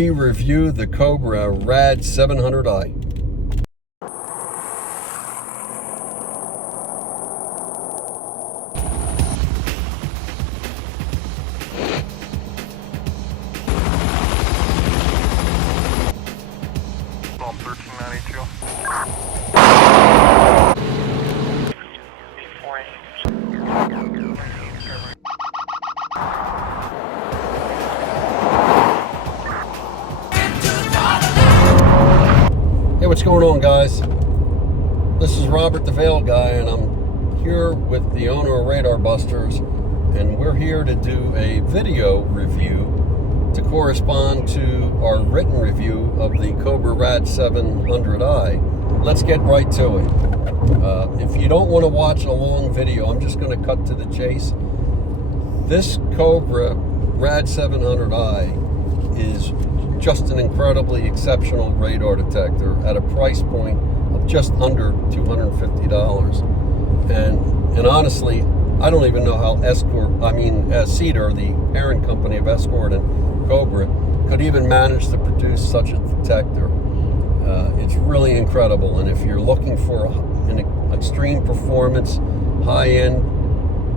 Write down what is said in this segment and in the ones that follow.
we review the Cobra RAD 700i. Hey, what's going on, guys? This is Robert the Veil Guy, and I'm here with the owner of RadarBusters, and we're here to do a video review to correspond to our written review of the Cobra RAD 700i. Let's get right to it. If you don't want to watch a long video, I'm just going to cut to the chase. This Cobra RAD 700i is just an incredibly exceptional radar detector at a price point of just under $250. And honestly, I don't even know how Cedar, the parent company of Escort and Cobra, could even manage to produce such a detector. It's really incredible, and if you're looking for an extreme performance, high-end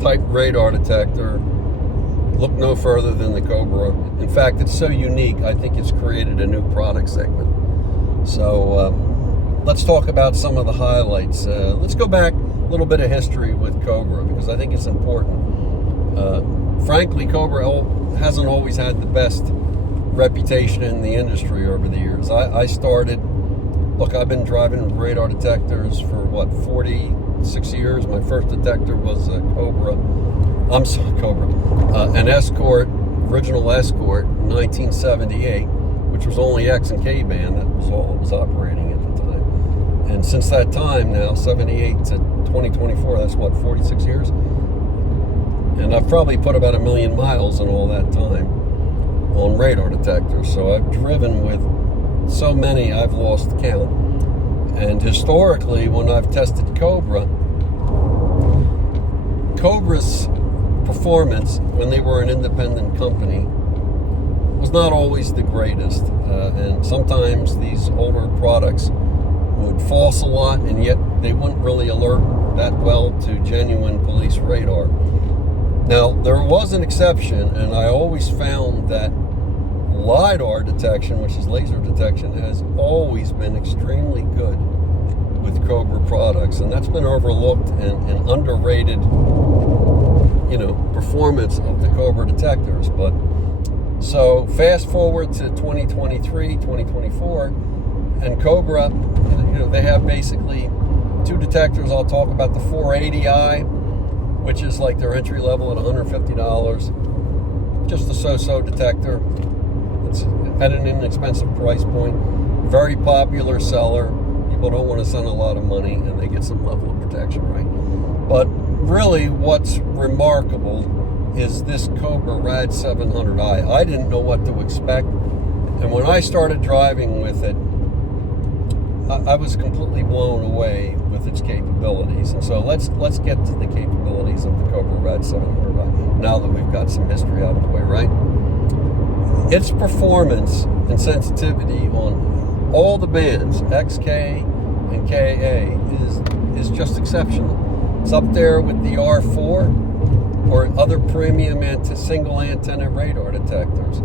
type radar detector, look no further than the Cobra. In fact, it's so unique, I think it's created a new product segment. So let's talk about some of the highlights. Let's go back a little bit of history with Cobra, because I think it's important. Frankly, Cobra hasn't always had the best reputation in the industry over the years. I started, I've been driving radar detectors for 46 years. My first detector was a an Escort, original Escort, 1978, which was only X and K band. That was all it was operating at the time. And since that time now, 78 to 2024, that's 46 years? And I've probably put about 1 million miles in all that time on radar detectors. So I've driven with so many I've lost count. And historically, when I've tested Cobra's performance when they were an independent company was not always the greatest, and sometimes these older products would false a lot, and yet they wouldn't really alert that well to genuine police radar. Now, there was an exception, and I always found that Lidar detection, which is laser detection, has always been extremely good with Cobra products, and that's been overlooked and underrated, performance of the Cobra detectors. But so fast forward to 2023, 2024, and Cobra, they have basically two detectors. I'll talk about the 480i, which is like their entry level at $150, just a so-so detector. It's at an inexpensive price point, very popular seller. People don't want to spend a lot of money, and they get some level of protection, right? But really, what's remarkable is this Cobra RAD 700i. I didn't know what to expect, and when I started driving with it, I was completely blown away with its capabilities. And so let's get to the capabilities of the Cobra RAD 700i now that we've got some history out of the way, right? Its performance and sensitivity on all the bands, XK and KA, is just exceptional. It's up there with the R4 or other premium single antenna radar detectors.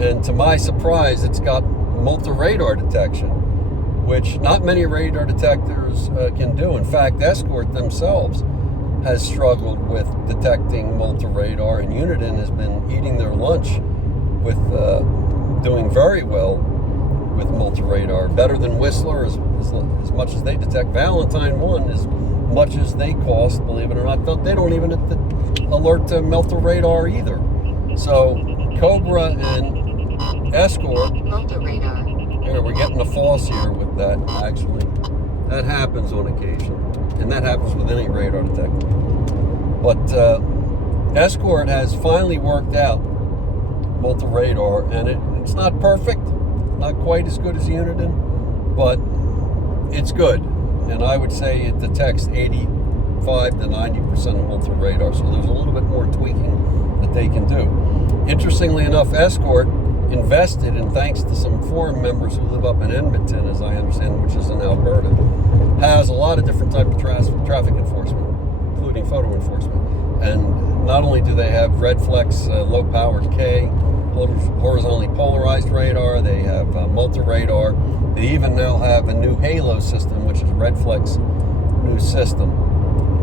And to my surprise, it's got MultaRadar detection, which not many radar detectors can do. In fact, Escort themselves has struggled with detecting MultaRadar, and Uniden has been eating their lunch with doing very well with MultaRadar, better than Whistler as much as they detect. Valentine 1 as much as they cost, believe it or not. They don't even alert to MultaRadar either. So Cobra and Escort, we're getting a false here with that, actually. That happens on occasion, and that happens with any radar detector. But Escort has finally worked out MultaRadar, and it's not perfect, not quite as good as Uniden, but it's good. And I would say it detects 85 to 90% of MultaRadar, so there's a little bit more tweaking that they can do. Interestingly enough, Escort invested, and thanks to some forum members who live up in Edmonton, as I understand, which is in Alberta, has a lot of different type of traffic enforcement, including photo enforcement. And not only do they have Redflex low-powered K, horizontally polarized radar, they have MultaRadar. They even now have a new Halo system, which is Redflex new system.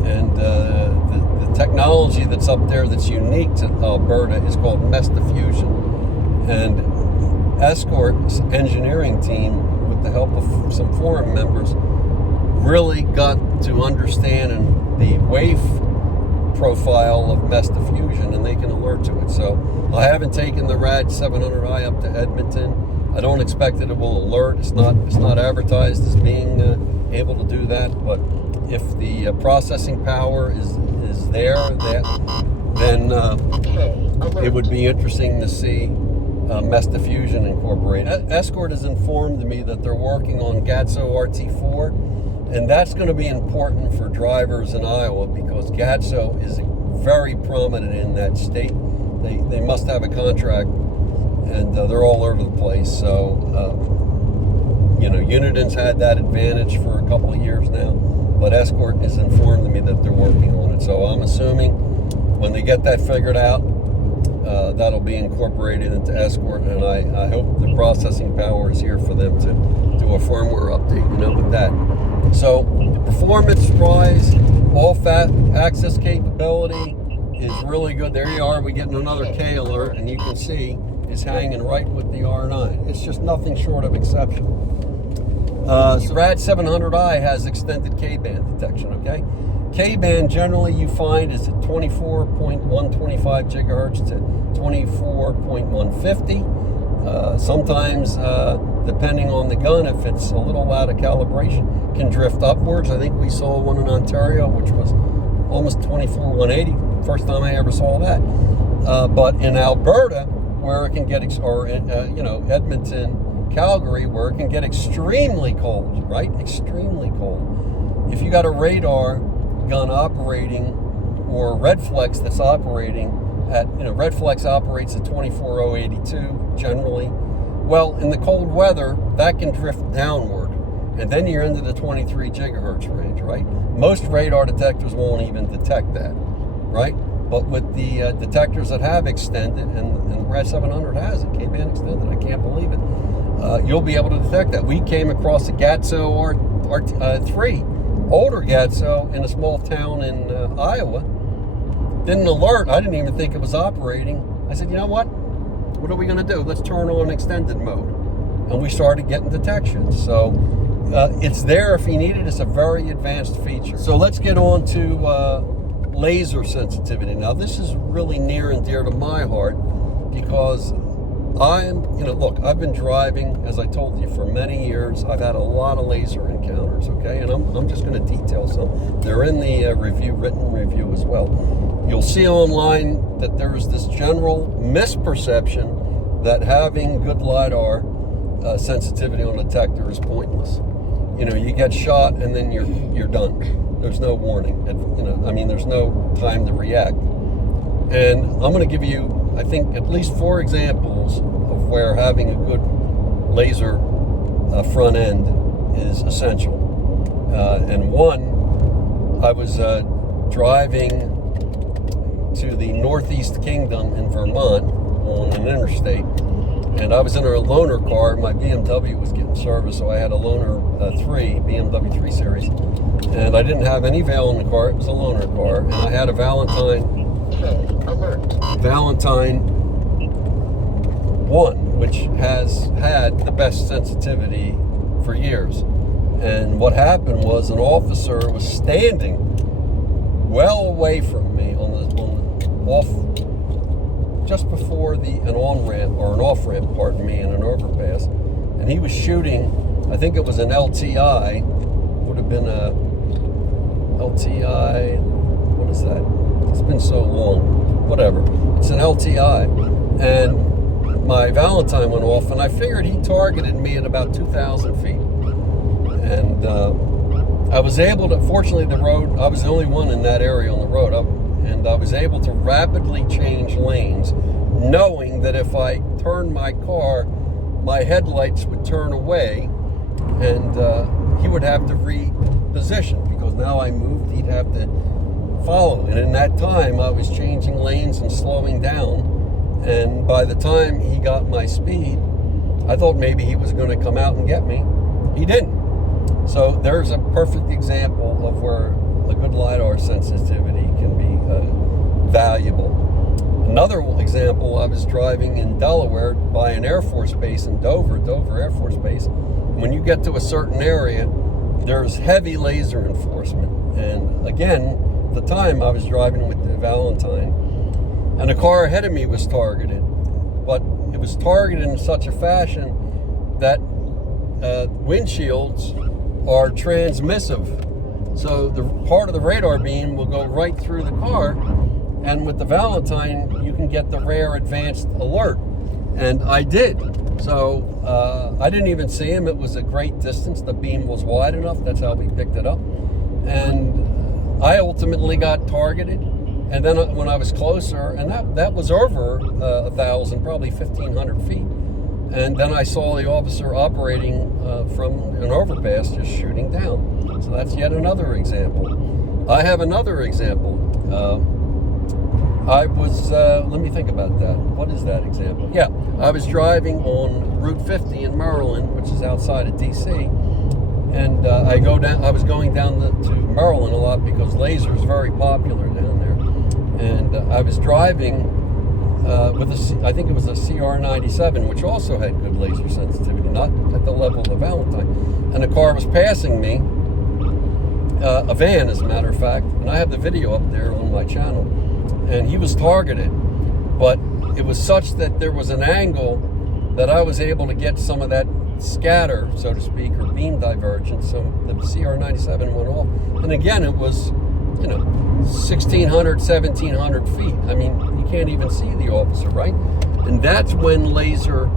And the technology that's up there that's unique to Alberta is called Mestafusion. And Escort's engineering team, with the help of some forum members, really got to understand the wave profile of Mestafusion, and they can alert to it. So I haven't taken the RAD 700i up to Edmonton. I don't expect that it will alert. It's not advertised as being able to do that, but if the processing power is there, then it would be interesting to see Mestafusion incorporated. Escort has informed me that they're working on Gatso RT4, and that's going to be important for drivers in Iowa because Gatso is very prominent in that state. They must have a contract, and they're all over the place. So, United's had that advantage for a couple of years now, but Escort has informed me that they're working on it. So I'm assuming when they get that figured out, that'll be incorporated into Escort, and I hope the processing power is here for them to do a firmware update, with that. So performance-wise, all access capability is really good. There you are. We're getting another K alert, and you can see it's hanging right with the R9. It's just nothing short of exceptional. RAD 700i has extended K-band detection, okay? K-band generally you find is at 24.125 gigahertz to 24.150. Sometimes, depending on the gun, if it's a little out of calibration, can drift upwards. I think we saw one in Ontario, which was almost 24.180. First time I ever saw that. But in Alberta, where it can get, Edmonton, Calgary, where it can get extremely cold, right? Extremely cold. If you got a radar gun operating or Redflex that's operating at, Redflex operates at 24.082 generally. Well, in the cold weather, that can drift downward, and then you're into the 23 gigahertz range, right? Most radar detectors won't even detect that, right? But with the detectors that have extended, and the RAD 700 has it, K-band extended, I can't believe it, you'll be able to detect that. We came across a Gatso R3, older Gatso, in a small town in Iowa. Didn't alert. I didn't even think it was operating. I said, you know what? What are we going to do? Let's turn on extended mode. And we started getting detection. So it's there if you need it. It's a very advanced feature. So let's get on to laser sensitivity. Now, this is really near and dear to my heart because I've been driving, as I told you, for many years. I've had a lot of laser encounters, okay? And I'm just going to detail some. They're in the written review as well. You'll see online that there's this general misperception that having good LiDAR sensitivity on a detector is pointless. You get shot and then you're done. There's no warning. There's no time to react. And I'm going to give you, I think, at least 4 examples of where having a good laser front end is essential. And one, I was driving to the Northeast Kingdom in Vermont on an interstate, and I was in a loaner car. My BMW was getting service, so I had a loaner 3, BMW 3 Series, and I didn't have any Veil in the car. It was a loaner car, and I had a Valentine 1, which has had the best sensitivity for years. And what happened was an officer was standing well away from me on the off, just before an on-ramp, or an off-ramp, pardon me, in an overpass. And he was shooting, I think it was an LTI, would have been a LTI, what is that? It's been so long, whatever. It's an LTI. And my Valentine went off, and I figured he targeted me at about 2,000 feet. And I was able to, fortunately the road, I was the only one in that area on the road, and I was able to rapidly change lanes, knowing that if I turned my car, my headlights would turn away, and he would have to reposition, because now I moved, he'd have to follow. And in that time, I was changing lanes and slowing down. And by the time he got my speed, I thought maybe he was going to come out and get me. He didn't. So there's a perfect example of where a good LiDAR sensitivity can be valuable. Another example, I was driving in Delaware by an Air Force base in Dover Air Force Base. When you get to a certain area, there's heavy laser enforcement. And again, at the time I was driving with the Valentine, and a car ahead of me was targeted. But it was targeted in such a fashion that windshields are transmissive. So the part of the radar beam will go right through the car, and with the Valentine, you can get the rare advanced alert. And I did. So I didn't even see him. It was a great distance. The beam was wide enough. That's how we picked it up. And I ultimately got targeted. And then when I was closer, and that was over 1,000, probably 1,500 feet. And then I saw the officer operating from an overpass, just shooting down. So that's yet another example. I have another example. I was, let me think about that. What is that example? Yeah, I was driving on Route 50 in Maryland, which is outside of DC. And I was going down to Maryland a lot because laser is very popular down there. And I was driving with I think it was a CR97, which also had good laser sensitivity, not at the level of the Valentine. And a car was passing me, a van as a matter of fact, and I have the video up there on my channel, and he was targeted, but it was such that there was an angle that I was able to get some of that scatter, so to speak, or beam divergence, so the CR97 went off. And again, it was, 1,600, 1,700 feet. I mean, you can't even see the officer, right? And that's when laser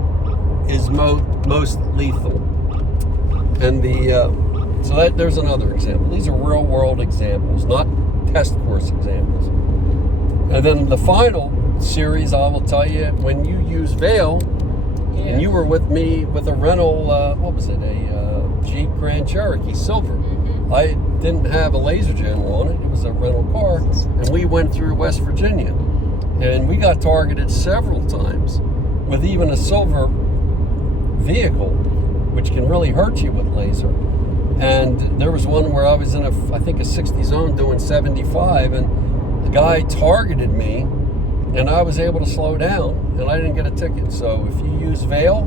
is most lethal. And there's another example. These are real world examples, not test course examples. And then the final series, I will tell you, when you use Veil, and you were with me with a rental, a Jeep Grand Cherokee Silver. I didn't have a laser jammer on it. It was a rental car, and we went through West Virginia, and we got targeted several times with even a silver vehicle, which can really hurt you with laser. And there was one where I was in I think a 60 zone doing 75, and the guy targeted me, and I was able to slow down, and I didn't get a ticket. So if you use Veil,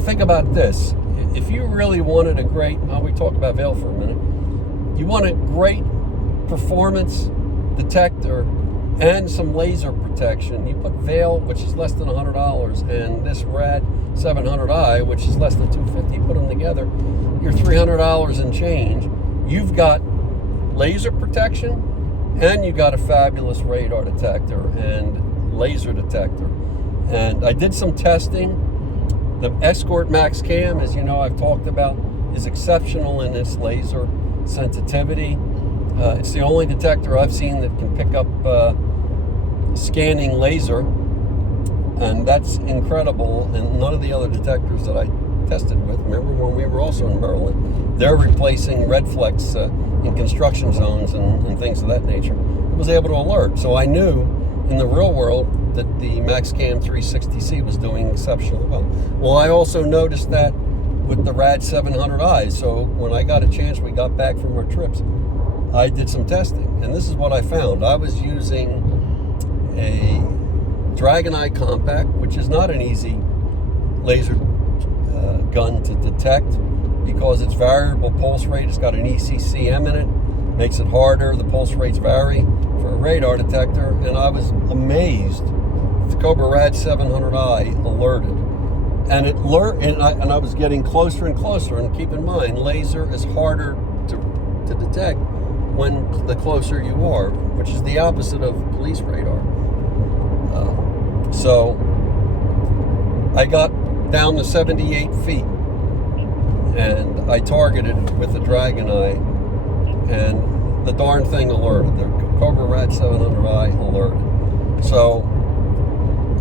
think about this. If you really wanted a great, we talk about Veil for a minute, you want a great performance detector and some laser protection, you put Veil, which is less than $100, and this RAD 700i, which is less than $250, put them together, you're $300 and change. You've got laser protection, and you got a fabulous radar detector and laser detector. And I did some testing. The Escort Max Cam, as you know, I've talked about, is exceptional in its laser sensitivity. It's the only detector I've seen that can pick up scanning laser, and that's incredible. And none of the other detectors that I tested with, remember when we were also in Maryland, they're replacing Redflex in construction zones and things of that nature. It was able to alert. So I knew in the real world that the MaxCam 360C was doing exceptionally well. Well, I also noticed that with the RAD 700i. So when I got a chance, we got back from our trips, I did some testing, and this is what I found. I was using a Dragon Eye Compact, which is not an easy laser gun to detect because it's variable pulse rate. It's got an ECCM in it, makes it harder. The pulse rates vary for a radar detector, and I was amazed. The Cobra RAD 700i alerted, and I was getting closer and closer. And keep in mind, laser is harder to detect when the closer you are, which is the opposite of police radar. So I got down to 78 feet, and I targeted with the Dragon Eye, and the darn thing alerted. The Cobra RAD 700i alerted. So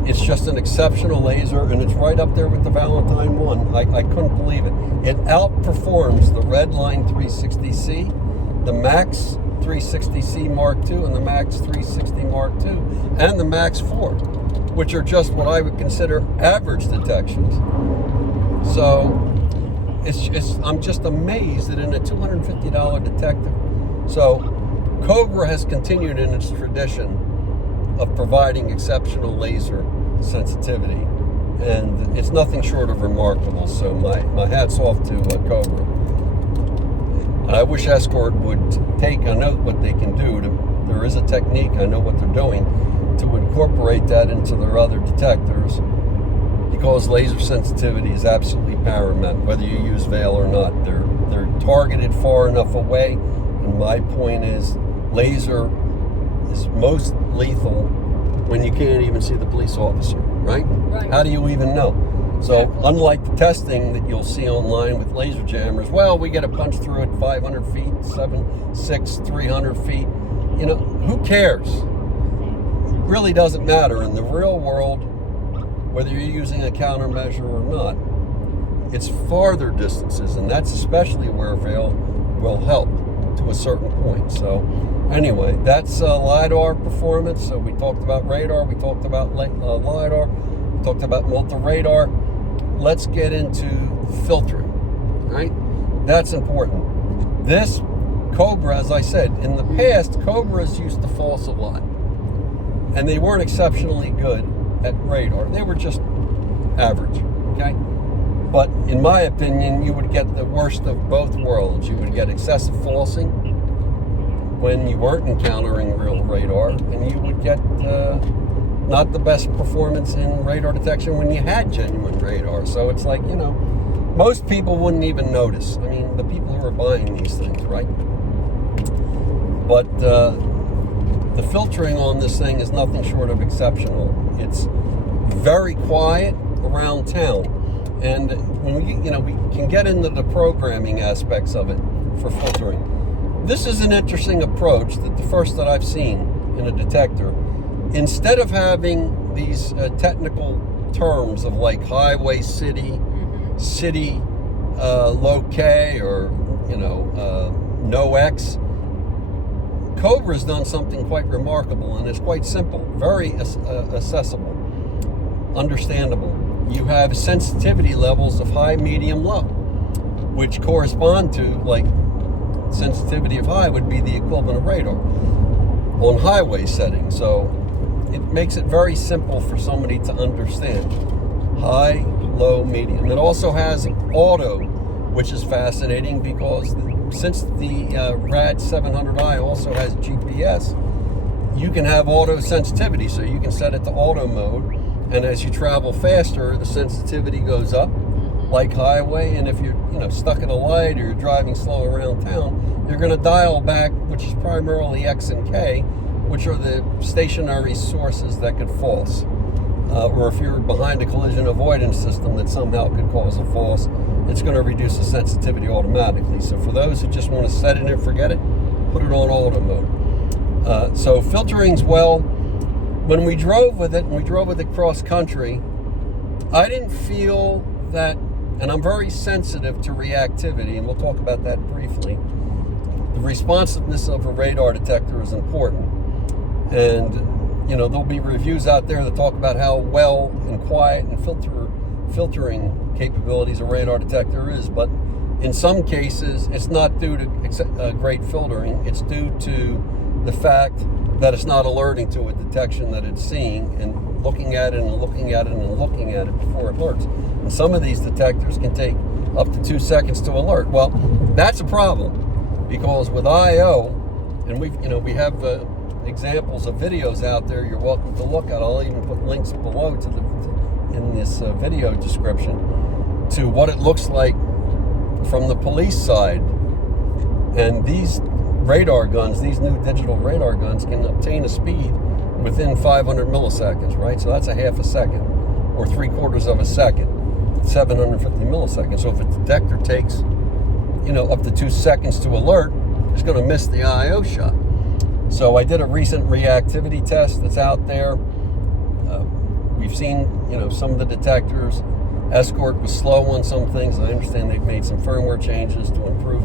It's just an exceptional laser, and it's right up there with the Valentine 1. I couldn't believe it. It outperforms the Redline 360C, the Max 360C Mark II, and the Max 360 Mark II, and the Max 4, which are just what I would consider average detections. So I'm just amazed that in a $250 detector. So Cobra has continued in its tradition of providing exceptional laser sensitivity, and it's nothing short of remarkable. So my hat's off to Cobra. I wish Escort would take, I know what they can do, there is a technique, I know what they're doing, to incorporate that into their other detectors, because laser sensitivity is absolutely paramount, whether you use Veil or not. They're targeted far enough away, and my point is laser is most lethal when you can't even see the police officer, right? How do you even know? So unlike the testing that you'll see online with laser jammers, well, we get to punch through at 500 feet, 300 feet. You know, who cares? It really doesn't matter. In the real world, whether you're using a countermeasure or not, it's farther distances, and that's especially where Veil will help to a certain point. So anyway, that's Lidar performance. So we talked about radar, we talked about Lidar, we talked about MultaRadar. Let's get into filtering, right? That's important. This Cobra, as I said, in the past, Cobras used to false a lot, and they weren't exceptionally good at radar. They were just average, okay? But in my opinion, you would get the worst of both worlds. You would get excessive falsing when you weren't encountering real radar, and you would get not the best performance in radar detection when you had genuine radar. So it's like, you know, most people wouldn't even notice. I mean, the people who are buying these things, right? But the filtering on this thing is nothing short of exceptional. It's very quiet around town. And when we can get into the programming aspects of it for filtering. This is an interesting approach, that the first that I've seen in a detector. Instead of having these technical terms of like highway, city, city, low K, or no X, Cobra's done something quite remarkable, and it's quite simple, very accessible, understandable. You have sensitivity levels of high, medium, low, which correspond to, like, sensitivity of high would be the equivalent of radar on highway settings. So it makes it very simple for somebody to understand. High, low, medium. It also has auto, which is fascinating because since the RAD 700i also has GPS, you can have auto sensitivity. So you can set it to auto mode, and as you travel faster, the sensitivity goes up, like highway. And if you're stuck at a light or you're driving slow around town, you're going to dial back, which is primarily X and K, which are the stationary sources that could false. Or if you're behind a collision avoidance system that somehow could cause a false, it's going to reduce the sensitivity automatically. So for those who just want to set it and forget it, put it on auto mode. So filtering's well. When we drove with it, and we drove with it cross country, I didn't feel that, and I'm very sensitive to reactivity, and we'll talk about that briefly. The responsiveness of a radar detector is important. And there'll be reviews out there that talk about how well and quiet and filtering capabilities a radar detector is, but in some cases it's not due to great filtering. It's due to the fact that it's not alerting to a detection that it's seeing, and looking at it and looking at it and looking at it before it alerts. And some of these detectors can take up to 2 seconds to alert. Well, that's a problem, because with I/O, and we have examples of videos out there you're welcome to look at. I'll even put links below in this video description to what it looks like from the police side. And these radar guns, these new digital radar guns, can obtain a speed within 500 milliseconds, right? So that's a half a second, or 3/4 of a second, 750 milliseconds. So if a detector takes up to 2 seconds to alert, it's going to miss the I/O shot. So I did a recent reactivity test that's out there. we've seen, some of the detectors. Escort was slow on some things. I understand they've made some firmware changes to improve.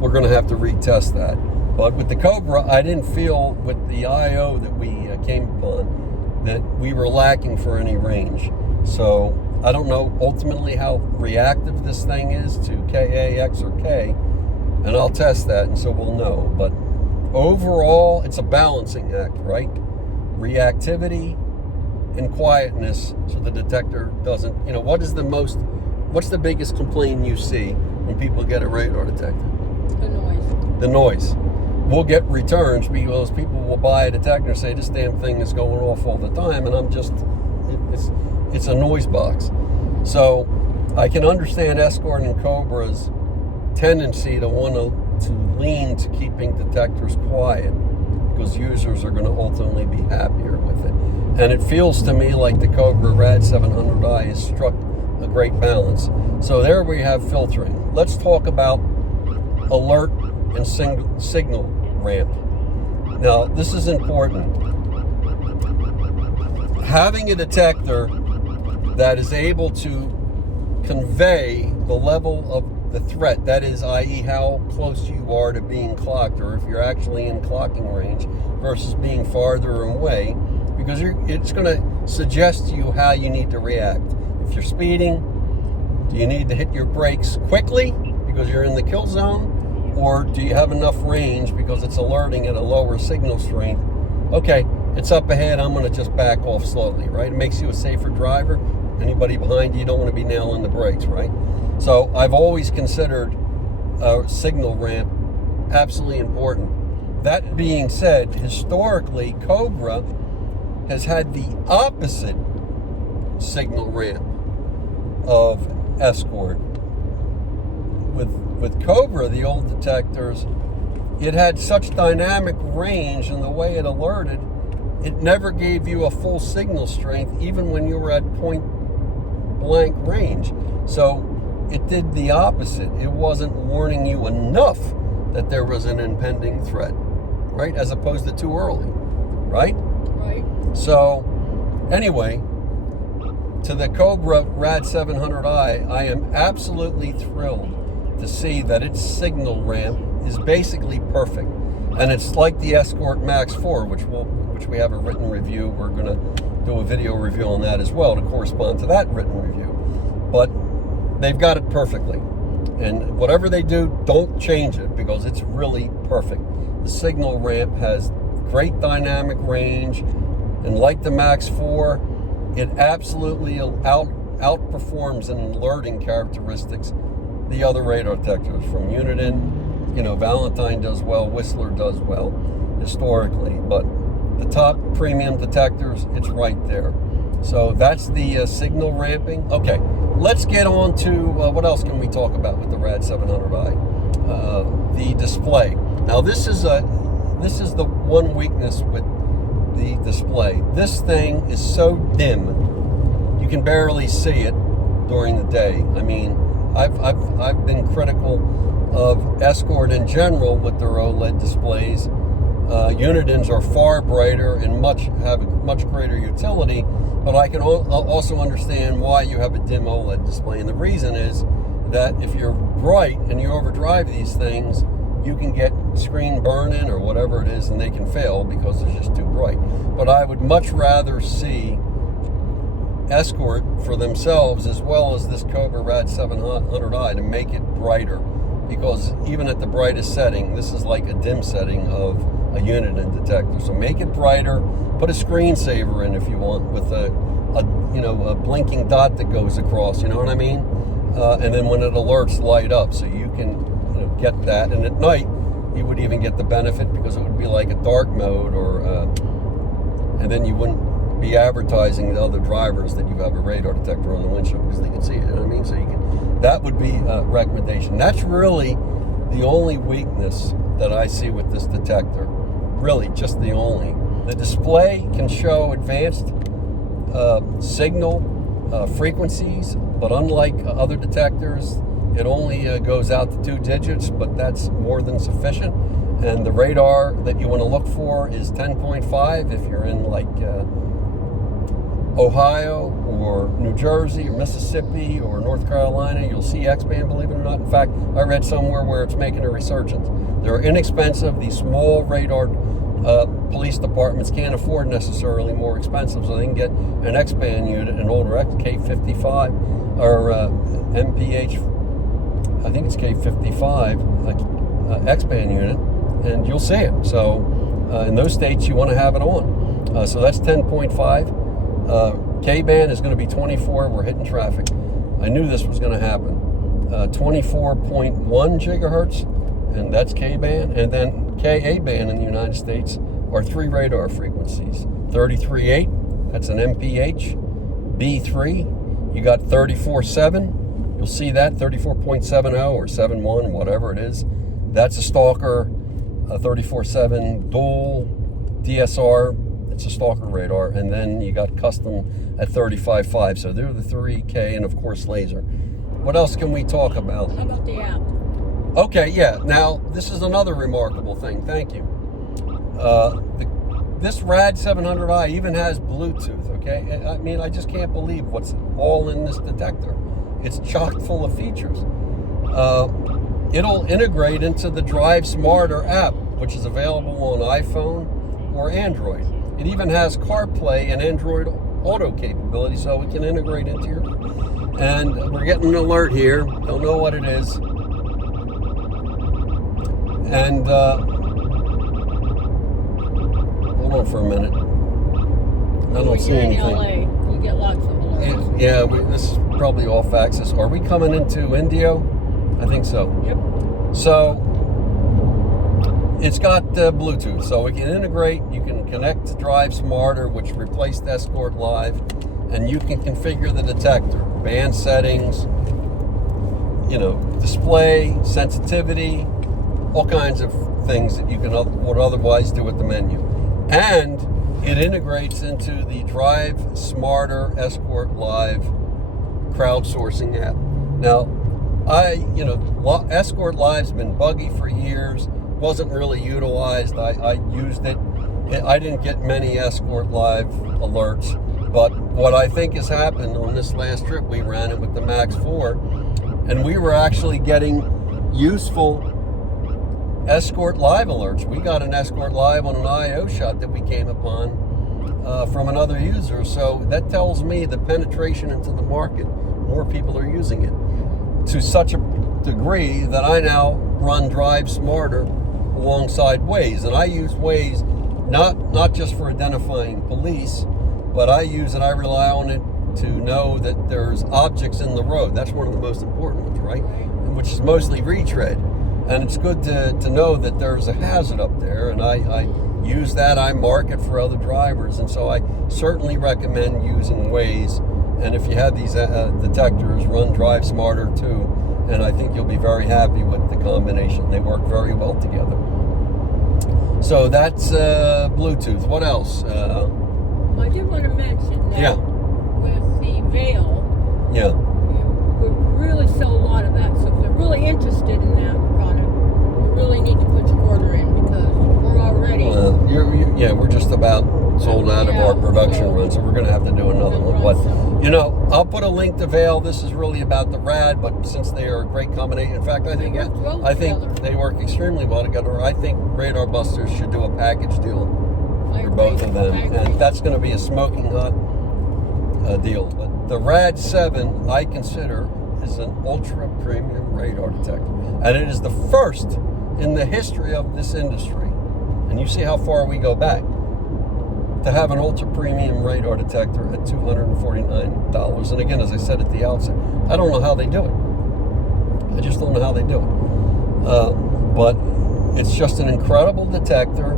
We're going to have to retest that. But with the Cobra, I didn't feel with the I/O that we came upon that we were lacking for any range. So I don't know ultimately how reactive this thing is to KA, X, or K, and I'll test that, and so we'll know. But overall, it's a balancing act, right? Reactivity and quietness, so the detector doesn't, what's the biggest complaint you see when people get a radar detector? The noise. The noise. We'll get returns because people will buy a detector and say, this damn thing is going off all the time, and it's a noise box. So I can understand Escort and Cobra's tendency to want to lean to keeping detectors quiet, because users are going to ultimately be happier with it. And it feels to me like the Cobra RAD 700i has struck a great balance. So there we have filtering. Let's talk about alert and signal ramp. Now, this is important. Having a detector that is able to convey the level of the threat, that is, i.e. how close you are to being clocked, or if you're actually in clocking range versus being farther away, because it's going to suggest to you how you need to react. If you're speeding, do you need to hit your brakes quickly because you're in the kill zone, or do you have enough range because it's alerting at a lower signal strength? Okay, it's up ahead, I'm going to just back off slowly, right? It makes you a safer driver. Anybody behind you, don't want to be nailing the brakes, right? So I've always considered a signal ramp absolutely important. That being said, historically, Cobra has had the opposite signal ramp of Escort. With Cobra, the old detectors, it had such dynamic range in the way it alerted, it never gave you a full signal strength even when you were at point blank range. So it did the opposite. It wasn't warning you enough that there was an impending threat, right? As opposed to too early, right? Right. So anyway, to the Cobra RAD 700i, I am absolutely thrilled to see that its signal ramp is basically perfect. And it's like the Escort Max 4, which we have a written review. We're going to do a video review on that as well to correspond to that written review. But they've got it perfectly. And whatever they do, don't change it, because it's really perfect. The signal ramp has great dynamic range, and like the Max 4, it absolutely outperforms in alerting characteristics the other radar detectors from Uniden. Valentine does well, Whistler does well historically, but the top premium detectors, it's right there. So that's the signal ramping. Okay, let's get on to what else can we talk about with the RAD 700i? The display. Now this is the one weakness with the display. This thing is so dim, you can barely see it during the day. I mean, I've been critical of Escort in general with their OLED displays. Unidens are far brighter and have a much greater utility, but I can also understand why you have a dim OLED display. And the reason is that if you're bright and you overdrive these things, you can get screen burn-in or whatever it is, and they can fail because it's just too bright. But I would much rather see Escort for themselves, as well as this Cobra RAD 700i, to make it brighter, because even at the brightest setting, this is like a dim setting of a Uniden detector. So make it brighter, put a screensaver in if you want, with a blinking dot that goes across, you know what I mean? And then when it alerts, light up, so you can get that. And at night, you would even get the benefit, because it would be like a dark mode, or and then you wouldn't be advertising to other drivers that you have a radar detector on the windshield, because they can see it, you know what I mean? So that would be a recommendation. That's really the only weakness that I see with this detector. Really, just the only. The display can show advanced signal frequencies, but unlike other detectors, it only goes out to 2 digits, but that's more than sufficient. And the radar that you want to look for is 10.5 if you're in like Ohio or New Jersey or Mississippi or North Carolina, you'll see X-band, believe it or not. In fact, I read somewhere where it's making a resurgence. They're inexpensive. These small radar police departments can't afford necessarily more expensive, so they can get an X-band unit, an older K55 or MPH, I think it's K55 X-band unit, and you'll see it. So in those states, you want to have it on. So that's 10.5. K-band is going to be 24. We're hitting traffic. I knew this was going to happen. 24.1 gigahertz, and that's K-band. And then Ka-band in the United States are 3 radar frequencies. 33.8, that's an MPH. B3, you got 34.7. You'll see that, 34.70 or 71, whatever it is. That's a Stalker 34.7 dual DSR. It's a Stalker radar. And then you got custom at 35.5. So they're the 3K and, of course, laser. What else can we talk about? How about the app? Okay, yeah. Now, this is another remarkable thing. Thank you. This RAD 700i even has Bluetooth, okay? I mean, I just can't believe what's all in this detector. It's chock full of features. It'll integrate into the DriveSmarter app, which is available on iPhone or Android. It even has CarPlay and Android Auto capability, so it can integrate into your... And we're getting an alert here. Don't know what it is. And hold on for a minute. I don't see anything. In LA, you get lots of alerts. Yeah, this is probably off axis. Are we coming into Indio? I think so. Yep. So it's got Bluetooth, so it can integrate. You can connect to DriveSmarter, which replaced Escort Live, and you can configure the detector, band settings, display, sensitivity, all kinds of things that you would otherwise do with the menu. And it integrates into the DriveSmarter Escort Live crowdsourcing app. Now, Escort Live's been buggy for years, wasn't really utilized. I used it. I didn't get many Escort Live alerts, but what I think has happened on this last trip, we ran it with the Max 4, and we were actually getting useful Escort Live alerts. We got an Escort Live on an IO shot that we came upon from another user. So that tells me the penetration into the market, more people are using it to such a degree that I now run DriveSmarter alongside Waze. And I use Waze not just for identifying police, but I rely on it to know that there's objects in the road. That's one of the most important ones, right? Which is mostly retread. And it's good to know that there's a hazard up there, and I use that. I mark it for other drivers, and so I certainly recommend using Waze. And if you have these detectors, run DriveSmarter too, and I think you'll be very happy with the combination. They work very well together. So that's Bluetooth. What else? I did want to mention that with the Veil, we really sell a lot of that. So if they're really interested in that product, you really need to put your order in because we're already... we're just about sold out of our production run, so we're going to have to do another one. But, I'll put a link to Veil. This is really about the RAD, but since they are a great combination, in fact, I think they work extremely well together. I think RadarBusters should do a package deal for both of them, and that's going to be a smoking hot deal. But the RAD 7, I consider, is an ultra premium radar detector, and it is the first in the history of this industry, and you see how far we go back, to have an ultra premium radar detector at $249. And again, as I said at the outset, I don't know how they do it. I just don't know how they do it. But it's just an incredible detector,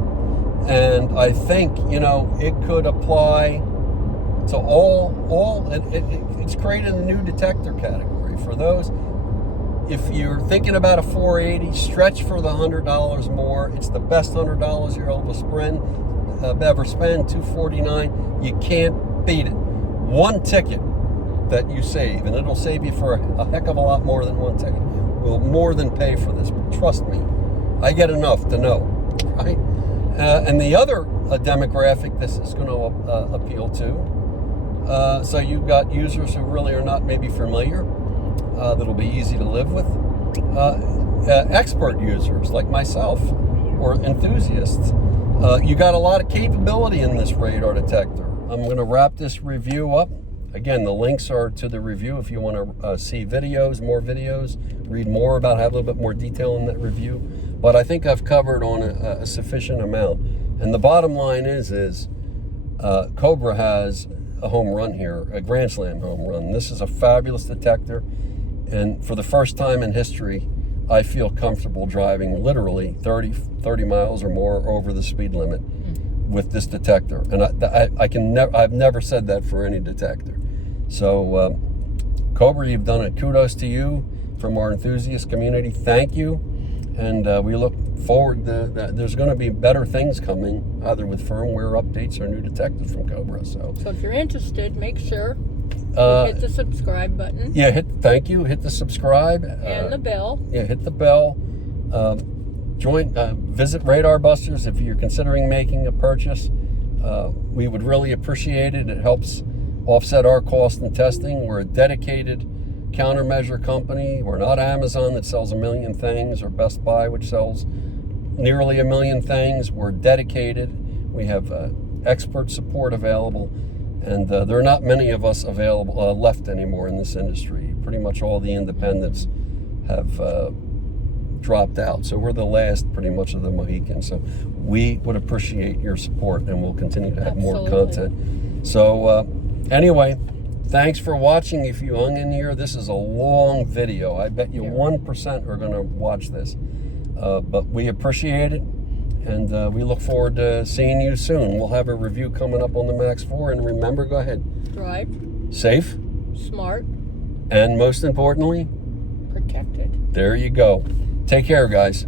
and I think it could apply to all. It's created a new detector category for those. If you're thinking about a 480, stretch for the $100 more. It's the best $100 you're able to ever spend. $249. You can't beat it. One ticket that you save, and it'll save you for a heck of a lot more than one ticket, will more than pay for this. Trust me, I get enough to know, right? And the other demographic this is going to appeal to, So you've got users who really are not maybe familiar, that'll be easy to live with. Expert users like myself or enthusiasts. You got a lot of capability in this radar detector. I'm going to wrap this review up. Again, the links are to the review if you want to see videos, more videos, read more about, have a little bit more detail in that review. But I think I've covered on a sufficient amount. And the bottom line is Cobra has a home run here, a Grand Slam home run. This is a fabulous detector. And for the first time in history, I feel comfortable driving literally 30 miles or more over the speed limit with this detector. And I've never said that for any detector. So Cobra, you've done it. Kudos to you from our enthusiast community. Thank you. And we look forward to that. There's going to be better things coming, either with firmware updates or new detectors from Cobra. So if you're interested, make sure you hit the subscribe button. Yeah, thank you. Hit the subscribe. And the bell. Yeah, hit the bell. Visit RadarBusters if you're considering making a purchase. We would really appreciate it. It helps offset our cost in testing. We're a dedicated countermeasure company. We're not Amazon that sells 1 million things, or Best Buy, which sells nearly 1 million things. We're dedicated. We have expert support available, and there are not many of us available left anymore in this industry. Pretty much all the independents have dropped out. So we're the last pretty much of the Mohicans. So we would appreciate your support, and we'll continue to have more content. So anyway, thanks for watching. If you hung in here, this is a long video. I bet you 1% are going to watch this. But we appreciate it, and we look forward to seeing you soon. We'll have a review coming up on the Max 4. And remember, go ahead. Drive. Safe. Smart. And most importantly, protected. There you go. Take care, guys.